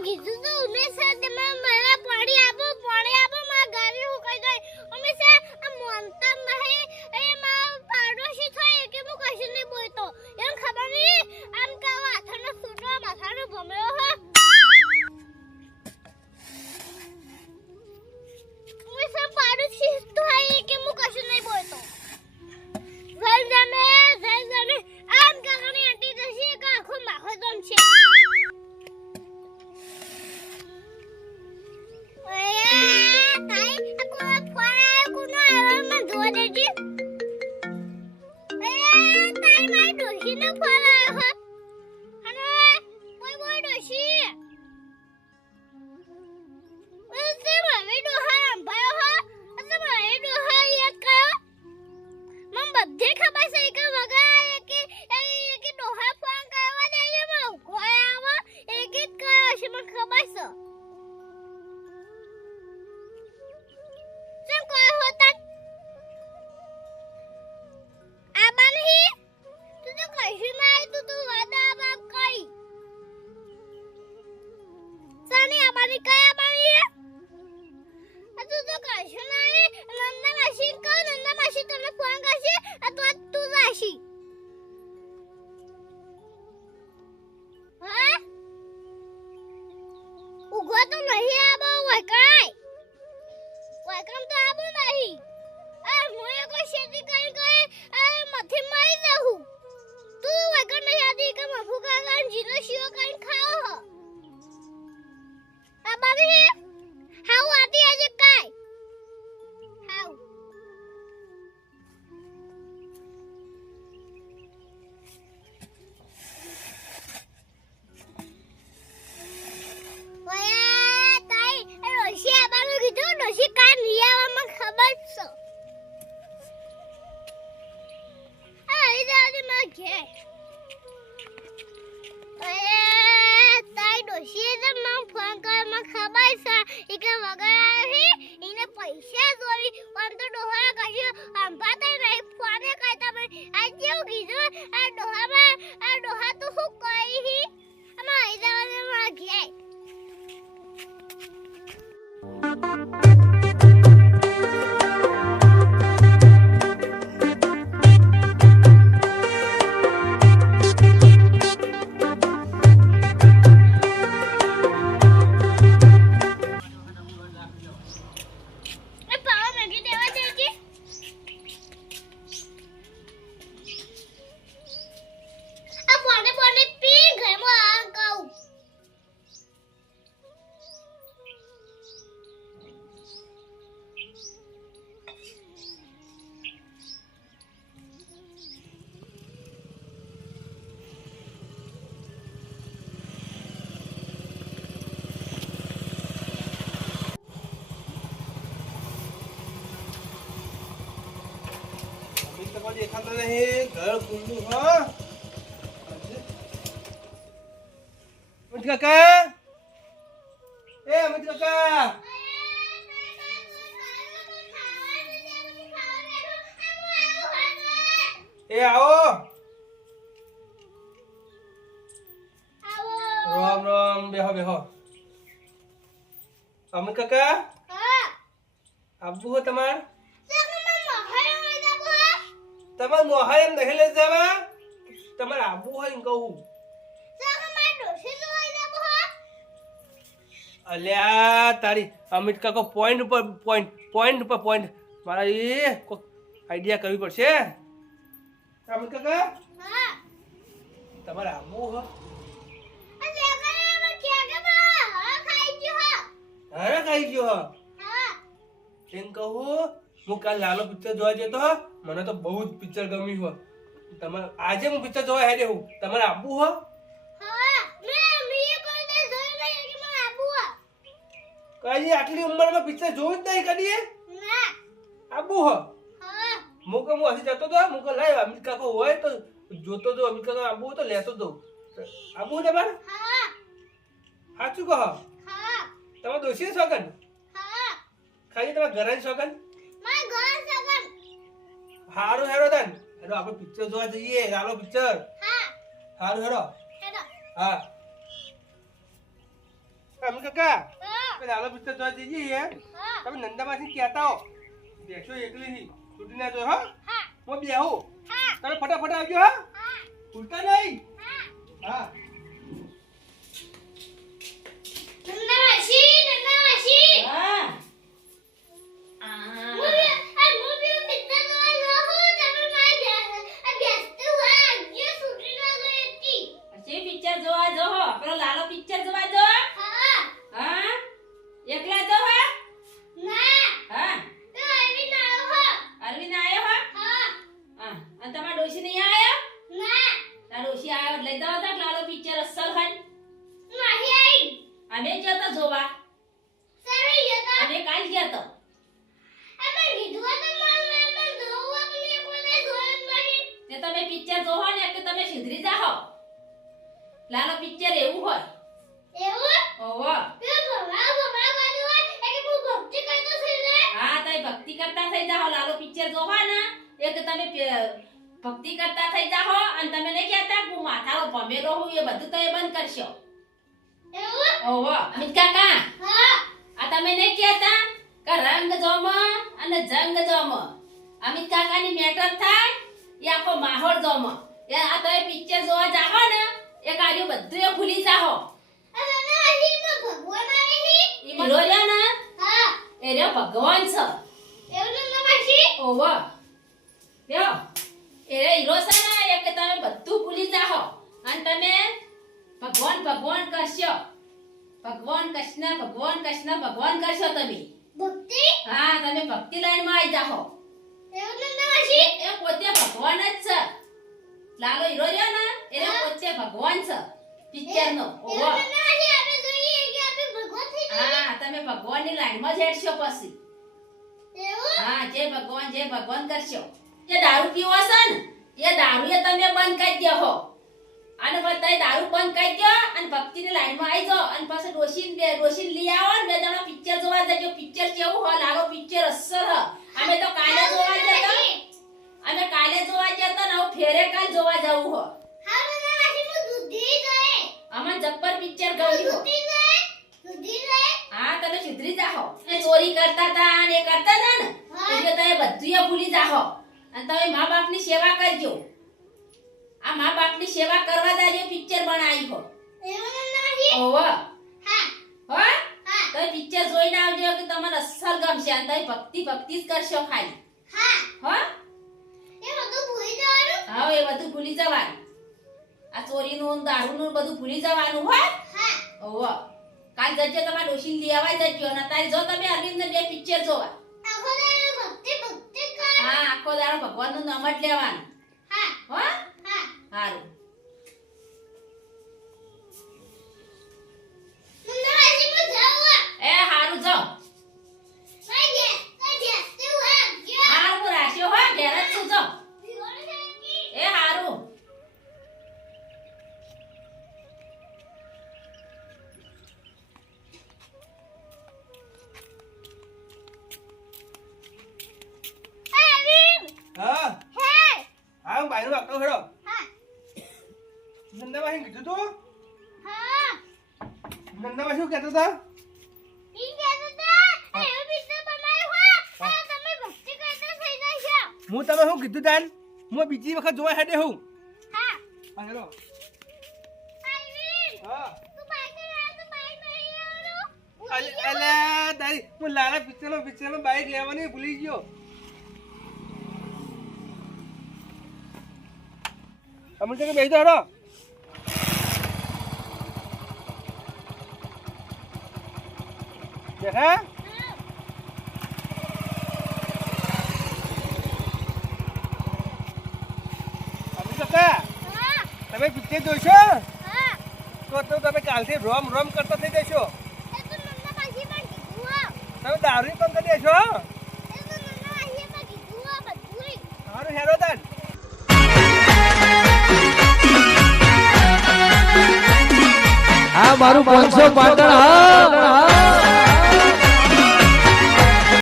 કીધું તો ઉમેશ સર તમે મને પાણી આપો મારા ગાડી હું કહી દઈ ઉમેશ સર આ મોનતા નહીં એ મારા પાડોશી થાય કે હું કશું નહીં બોલતો એમ ખબર નહીં આમ કે માથાનો સૂટો માથાનો ભમરો હો ઉમેશ સર પાડોશી થાય કે હું કશું નહીં બોલતો જલજાને આમ કાકાની આંટી જશે કે આખો માખો દમ છે દેખાતો નહીં ઘર ખુલ્લું હા અમિત કાકા અમિત કાકા આવો રામ રામ બેહો અમિત કાકા આબુ હો તમાર તમાર મોહાય એમ નહીં લઈ જવા તમારે આબુ હોય એમ કહું અલ્યા તારી અમિત કાકો પોઈન્ટ ઉપર પોઈન્ટ મારા એ આઈડિયા કરવી પડશે અમિત કાકા તમારે આબુ હો હરે ખાઈ ગયો એમ કહું હું કાલ લાલો પિક્ચર જોવા જતો મને તો બહુ જ પિક્ચર ગમ્યું હો તમારે આજે હું પિક્ચર જોવા હેડે હું તમારે આબુ હો કઈ આટલી ઉંમરમાં પિક્ચર જોયું જ નહીં કદી આબુ હો મુકે હું હસી જતો તો મુકે લાય અમિત કાકો હોય તો જોતો તો અમિત કાકો આબુ તો લેતો તો આબુ તમારે સાચું કહો તમારે દોશી સોગન ખાલી તમારા ઘરે સોગન હારું હેરો તન હેરો આપણે પિક્ચર જોવા જઈએ હાલો પિક્ચર હારું હેરો હા અમે કાકા હા પેલા હાલો પિક્ચર જોવા જઈએ હા તમે નંદામાંથી કહેતા હો બેસો એકલી ની છૂટી ના જો હો હા હું બેહું હા તમે ફટાફટ આવજો હા હા ભૂલતા નહીં હા હા નંદા માસી હા મૂવી આ મૂવી પિક્ચર જોવા જાઓ તમે મારી વ્યસ્ત હોય જે છૂટી ના ગઈ હતી પછી પિક્ચર જોવા જો પેલો લાલો પિક્ચર જોવા જો હા હા એકલા જો હા ના હા તો આવી ના હો અરવિંદ આયો હા હા હા અને તમારા ડોશી નહીં આયો ના તારા ડોશી આયો એટલે લઈ જાવ તો લાલો પિક્ચર અસલ હન માહી આઈ અમે ગયો તો જોવા સરે યતા અમે કાલ ગયા તો અમે લીધું તો માર મેં જોવા કે કોને જોયું નહીં તે તમે પિક્ચર જોહો ને કે તમે સુધરી જાહો લાલો પિક્ચર એવું હોય એવું ઓવો કે ભવા બાજુ હોય એટલે હું ભક્તિ કરતો થઈ જાય હા તમે ભક્તિ કરતા થઈ જાહો લાલો પિક્ચર જોહો ને એક તમે ભક્તિ કરતા થઈ જાહો અને તમે નહીં કહેતા હું માથાનો ભમેલો હું એ બધું તમે બંધ કરશો એવું ઓવો અમિત કાકા હા આ તમે નહીં કહેતા કે રંગ જોમો અને જંગ જોમો અમિત કાકાની મેટર થાય એ આખો માહોલ જોમો એ આ તમે પિક્ચર જોવા જાહો ને એ કાર્ય બધું એ ભૂલી જાહો અને અહીં તો ભગવાન આવી ઈ હીરો રહ્યો ને હા એ રહ્યો ભગવાન છે એવું નંદા માસી ઓવો લ્યો એ રે હીરો છે ને એ કે તમે બધું ભૂલી જાહો અને તમે ભગવાન ભગવાન કરશો ભગવાન કૃષ્ણ ભગવાન કૃષ્ણ ભગવાન કરશો તમે ભક્તિ હા તમે ભક્તિ લાઈનમાં આવી જાહો એવું નંદા માસી એ પોતે ભગવાન જ છે લાલો હીરો રહ્યો ને એ પોતે ભગવાન છે પિક્ચર નો ઓવો એવું નંદા માસી આપણે જોઈએ કે આપણે ભગવાન થઈ જાય હા તમે ભગવાનની લાઈનમાં જ હેડશો પછી એવું હા જે ભગવાન કરશો જે દારૂ પીવો છે ને એ દારૂ એ તમે બંધ કરી દ્યો અને બધાય દારૂ બંધ કરી દ્યો અને ભક્તિની લાઈનમાં આવી જાઓ અને પછી ડોશીને લઈ આવો ને બે જણા પિક્ચર જોવા જજો પિક્ચર કેવું હોય લાલો પિક્ચર અસર હ અમે તો કાલે જોવા જતા અમે કાલે જોવા જતા ને હવે ફેરે કાલ જોવા જવું હો હા નંદા માસી હું દૂધી જાય અમને જબ્બર પિક્ચર ગમ્યું હો દૂધી જાય હા તમે સુધરી જાહો એ ચોરી કરતા હતા અને એ કરતા હતા ને હા. એટલે તમે બધું એ ભૂલી જાહો અને તમે મા બાપની સેવા કરજો આ મા બાપની સેવા કરવા દાજો પિક્ચર બનાવી હો એવું નંદા માસી ઓવો હા હો હા તમે પિક્ચર જોઈને આવજો કે તમને અસલ ગમશે અને તમે ભક્તિ જ કરશો ખાલી હા હો એ બધું ભૂલી જવાનું હા એ બધું ભૂલી જવાનું આ ચોરીનું દારૂનું બધું ભૂલી જવાનું હો હા ઓવો કાલ જજો તમારા ડોશીને લઈ આવવા જજો અને તારે જો તમે અરવિંદને બે પિક્ચર જોવા આખો દાડો ભક્તિ કર હા આખો દાડો ભગવાનનું નામ જ લેવાનું હા હો હા સારું નંદા માસી હું જાઉં એ હારું જો કઈ તે હોય ગયા હારું રાખ્યો હો ઘેર જ છું જો વિહોણ સાહેબની એ હારું આવીન હા હે હા હું બાયનો વાગતો હેડો હા નંદામાં કીધું તું હા નંદામાં શું કહેતો હતા ઈ કહેતો હતા એવું બીજું તમારું હોય અને તમે ભક્તિ કરતા થઈ જશો હું તમે શું કીધું તાન હું બીજી વખત જોવા હેડે હું હા હા હેડો આવીન હા તું બાઈક ચલાવ તો બાઈક નહીં આવવાનું અલ્યા તારી હું લાલા પિક્ચરમાં બાઈક લેવાની ભૂલી ગયો અમુક કે બેસી હેડો બેઠા અમુક કાકા હા તમે પિક્ચર જોશો હા તો તમે કાલથી રોમ કરતા થઈ જશો એ તો નંદા માસી પણ કીધું હો તમે દારૂ પણ કરી દેશો એ તો નંદા માસી પણ કીધું હો બધુંય સારું હેરો તાન આ મારું 500 પાટણ હા